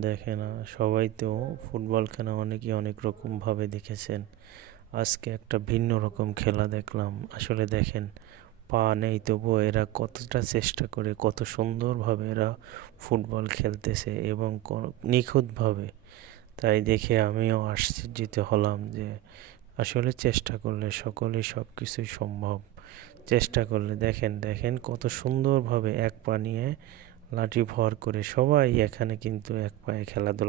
দেখেন সবাই তো ফুটবল খেলা অনেকে অনেক রকমভাবে দেখেছেন। আজকে একটা ভিন্ন রকম খেলা দেখলাম। আসলে দেখেন, পা নেই তবুও এরা কতটা চেষ্টা করে, কত সুন্দরভাবে এরা ফুটবল খেলতেছে এবং নিখুঁতভাবে। তাই দেখে আমিও আশ্চর্যিত হলাম যে আসলে চেষ্টা করলে সকলেই সব কিছুই সম্ভব। চেষ্টা করলে দেখেন দেখেন কত সুন্দরভাবে এক পা নিয়ে লাঠি ভর করে সবাই এখানে কিন্তু এক পায়ে খেলাধুলা